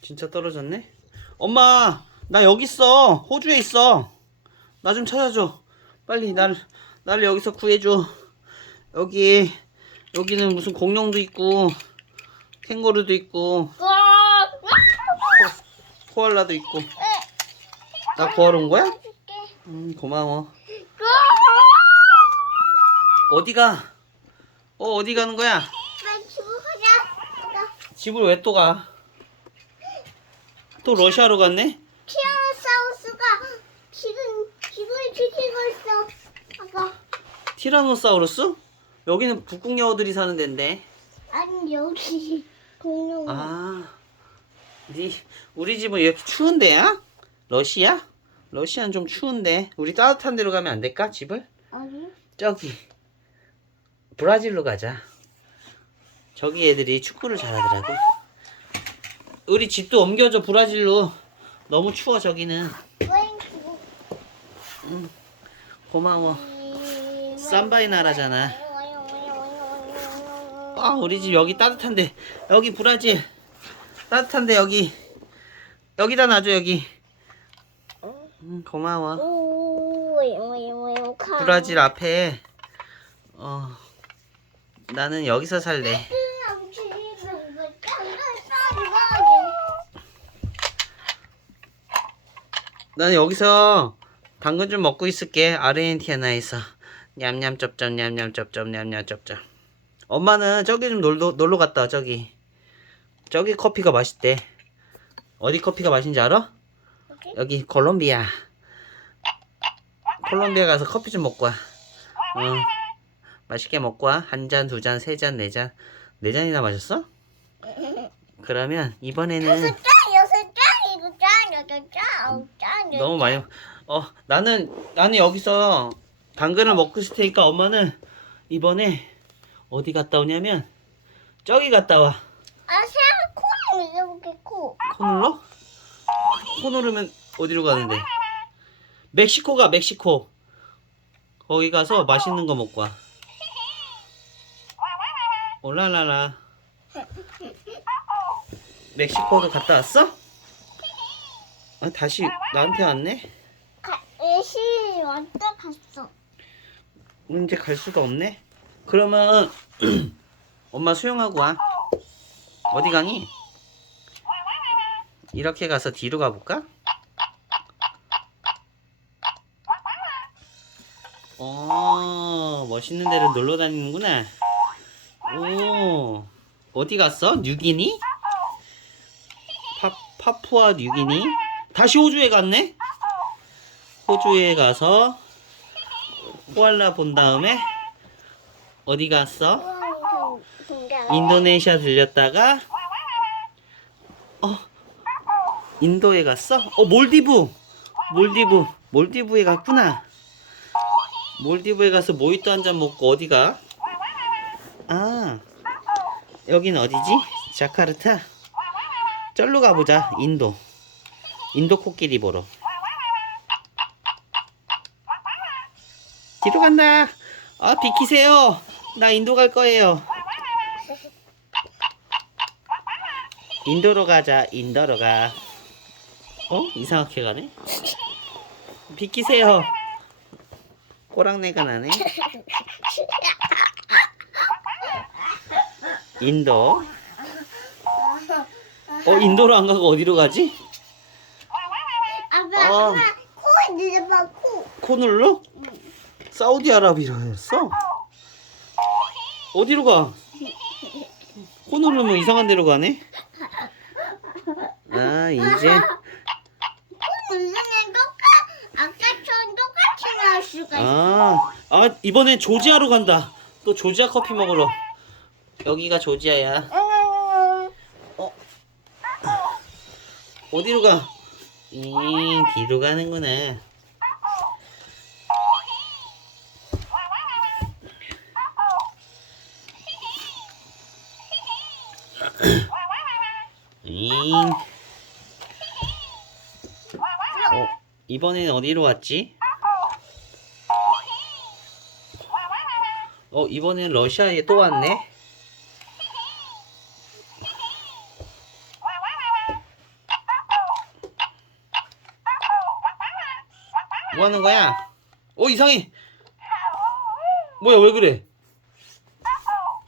진짜 떨어졌네? 엄마, 나 여기 있어. 호주에 있어. 나 좀 찾아줘. 빨리 날, 나를 여기서 구해줘. 여기, 여기는 무슨 공룡도 있고, 캥거루도 있고, 와. 코알라도 있고. 나 구하러 온 거야? 음, 고마워. 어디가? 어, 어디 가는 거야? 나 집에 가자. 집을 왜 또 가? 또 러시아로 갔네? 티라노사우루스가 지금 집을 지키고 있어. 아까 티라노사우루스? 여기는 북극여우들이 사는 데인데. 아니 여기 공룡. 아, 네, 우리 집은 이렇게 추운 데야? 러시아? 러시아는 좀 추운데. 우리 따뜻한 데로 가면 안 될까? 집을? 아니. 저기, 브라질로 가자. 저기 애들이 축구를 잘하더라고. 우리 집도 옮겨줘, 브라질로. 너무 추워, 저기는. 왼쪽. 고마워. 삼바이 나라잖아. 아, 우리 집 여기 따뜻한데. 여기 브라질. 따뜻한데, 여기. 여기다 놔줘, 여기. 음, 고마워. 브라질 앞에, 어, 나는 여기서 살래. 나는 여기서 당근 좀 먹고 있을게. 아르헨티나에서. 냠냠 쩝쩝 냠냠 쩝쩝 냠냠 쩝쩝. 엄마는 저기 좀 놀러, 놀러 갔다 와, 저기. 저기 커피가 맛있대. 어디 커피가 맛있는지 알아? 여기 콜롬비아. 콜롬비아 가서 커피 좀 먹고 와. 응. 맛있게 먹고 와. 한 잔, 두 잔, 세 잔, 네 잔. 네 잔이나 마셨어? 그러면 이번에는 너무 많이 먹- 어 나는 나는 여기서 당근을 먹고 있을 테니까 엄마는 이번에 어디 갔다 오냐면 저기 갔다 와. 코누르? 코누르면 어디로 가는데? 멕시코 가 멕시코. 거기 가서 맛있는 거 먹고 와. 올라라라. 멕시코도 갔다 왔어? 아 다시 나한테 왔네? 시 왔다 갔어. 이제 갈 수가 없네. 그러면 엄마 수영하고 와. 어디 가니? 이렇게 가서 뒤로 가볼까? 어, 멋있는 데를 놀러 다니는구나. 오, 어디 갔어? 뉴기니? 파, 파푸아 뉴기니? 다시 호주에 갔네? 호주에 가서 코알라 본 다음에 어디 갔어? 인도네시아 들렸다가 어 인도에 갔어? 어 몰디브 몰디브 몰디브에 갔구나 몰디브에 가서 모히또 한 잔 먹고 어디가? 아 여긴 어디지? 자카르타 절로 가보자 인도 인도 코끼리 보러 뒤로 간다. 아, 비키세요. 나 인도 갈 거예요. 인도로 가자. 인도로 가. 어? 이상하게 가네. 비키세요. 꼬랑내가 나네. 인도. 어, 인도로 안 가고 어디로 가지? 아빠, 어. 아빠, 코 코. 코늘로? 사우디아라비아였어? 어디로 가? 코 누르면 이상한 데로 가네? 아 이제 코 누르면 똑같, 아까처럼 똑같이 나올 수가 있어. 아, 아 이번엔 조지아로 간다 또 조지아 커피 먹으러 여기가 조지아야 어 어디로 가? 이 뒤로 가는구나 잉. 어, 이번엔 어디로 왔지? 어, 이번엔 러시아에 또 왔네? 뭐 하는 거야? 어 이상해. 뭐야 왜 그래?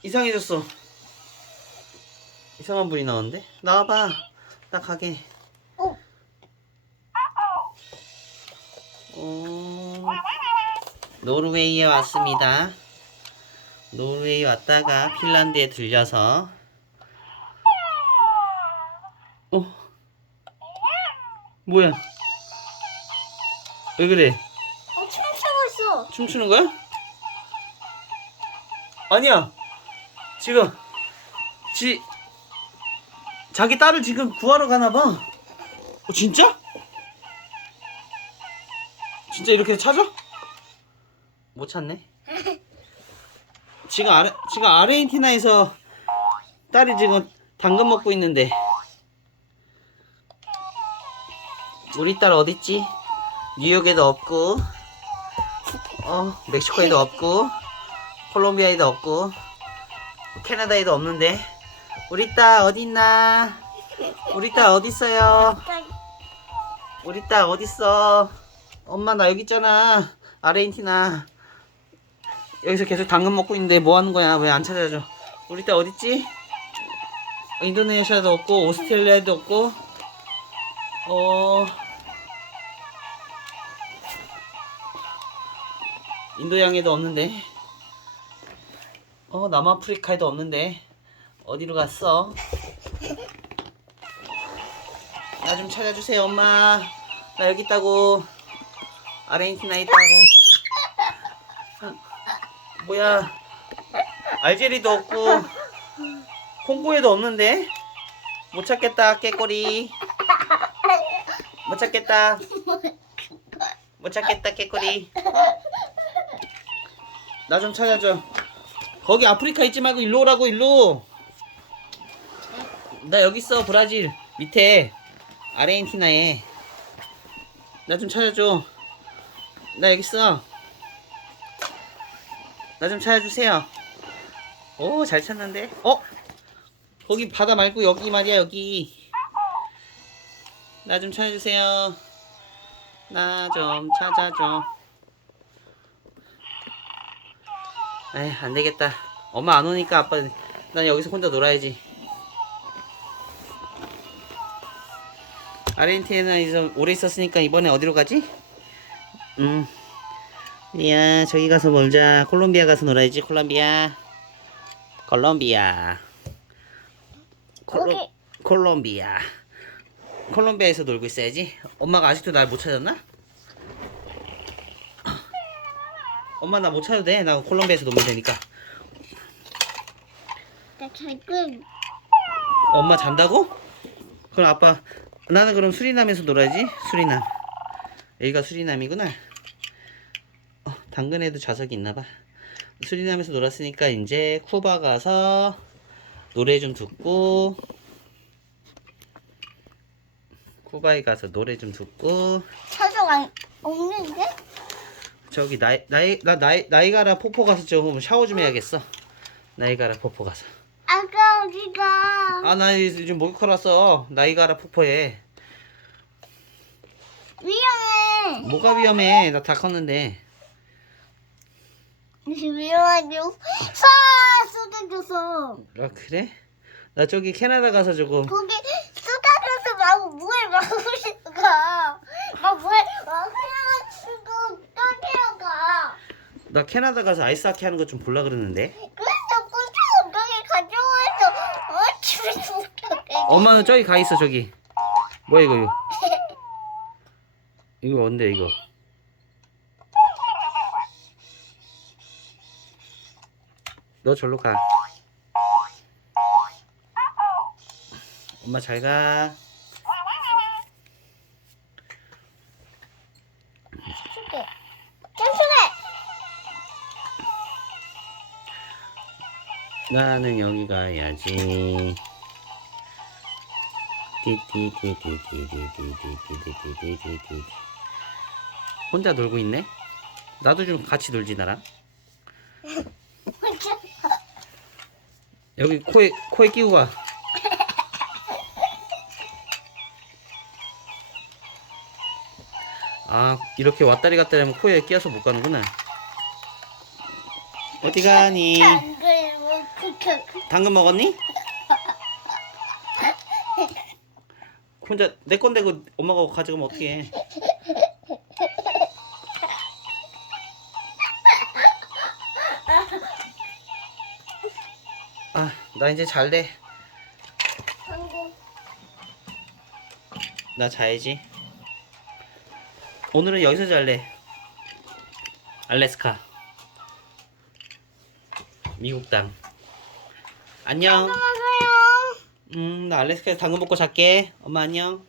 이상해졌어. 이상한 분이 나왔는데? 나와봐. 나 가게. 어. 어... 노르웨이에 왔습니다. 노르웨이 왔다가 핀란드에 들려서 어 뭐야 왜 그래 어, 춤추고 있어. 춤추는 거야? 아니야 지금 지 자기 딸을 지금 구하러 가나 봐 어, 진짜? 진짜 이렇게 찾아? 못 찾네 지금 아르 지금 아르헨티나에서 딸이 지금 당근 먹고 있는데 우리 딸 어딨지? 뉴욕에도 없고 어 멕시코에도 없고 콜롬비아에도 없고 캐나다에도 없는데 우리 딸 어딨나? 우리 딸 어딨어요? 우리 딸 어딨어? 엄마 나 여기 있잖아 아르헨티나 여기서 계속 당근 먹고 있는데 뭐 하는 거야 왜 안 찾아줘 우리 딸 어딨지? 인도네시아도 없고 오스트레일리아도 없고 어 인도양에도 없는데. 어 남아프리카에도 없는데. 어디로 갔어? 나 좀 찾아주세요 엄마. 나 여기 있다고. 아르헨티나에 있다고. 어, 뭐야. 알제리도 없고. 콩고에도 없는데. 못 찾겠다 깨꼬리. 못 찾겠다. 못 찾겠다 깨꼬리 나 좀 찾아줘. 거기 아프리카 있지 말고 일로 오라고 일로. 나 여기 있어 브라질. 밑에. 아르헨티나에. 나 좀 찾아줘. 나 여기 있어. 나 좀 찾아주세요. 오 잘 찾는데? 어? 거기 바다 말고 여기 말이야 여기. 나 좀 찾아주세요. 나 좀 찾아줘 에이 안되겠다. 엄마 안 오니까 아빠 난 여기서 혼자 놀아야지. 아르헨티나에서 오래 있었으니까 이번에 어디로 가지? 음. 야 저기 가서 놀자. 콜롬비아 가서 놀아야지 콜롬비아. 콜롬비아. 콜롬. 콜롬비아. 콜롬비아에서 놀고 있어야지. 엄마가 아직도 날 못 찾았나? 엄마 나 못 찾아도 돼 나 콜롬비아에서 놀면 되니까. 나 지금 엄마 잔다고? 그럼 아빠 나는 그럼 수리남에서 놀아야지. 수리남. 여기가 수리남이구나. 어, 당근에도 좌석이 있나 봐. 수리남에서 놀았으니까 이제 쿠바 가서 노래 좀 듣고 쿠바에 가서 노래 좀 듣고. 찾아가 안- 없는데? 저기 나이 나이 나 나이 나이가라 폭포 가서 좀 샤워 좀 해야겠어. 나이가라 폭포 가서. 아까 어디가? 아 나 요즘 목욕하러 왔어. 나이가라 폭포에. 위험해. 뭐가 위험해? 나 다 컸는데. 위험하죠. 사 쏟아져서. 아 그래? 나 저기 캐나다 가서 조금 거기 쏟아져서 막 물에 막으니까. 막물에 막으려고 떠내려가. 나 캐나다 가서 아이스하키 하는 거 좀 볼라 그러는데? 그래서 ቁ치 엉덩이 가져와서. 어 집에 못하게. 엄마는 저기 가 있어 저기. 뭐야 이거 이거? 이거 뭔데 이거? 너 절로 가. 엄마 잘 가 나는 여기 가야지 띠띠띠띠띠띠띠띠띠띠띠띠띠 혼자 놀고 있네? 나도 좀 같이 놀지 나랑 여기 코에 코에 끼고 가 아 이렇게 왔다리 갔다리 하면 코에 끼어서 못 가는구나 어디 가니? 당근 먹었니? 혼자 내 건데 그 엄마가 가져가면 어떡해? 아 나 이제 잘래 나 자야지. 오늘은 여기서 잘래. 알래스카 미국 땅 안녕. 먹어요. 음 나 알래스카에서 당근 먹고 잘게. 엄마 안녕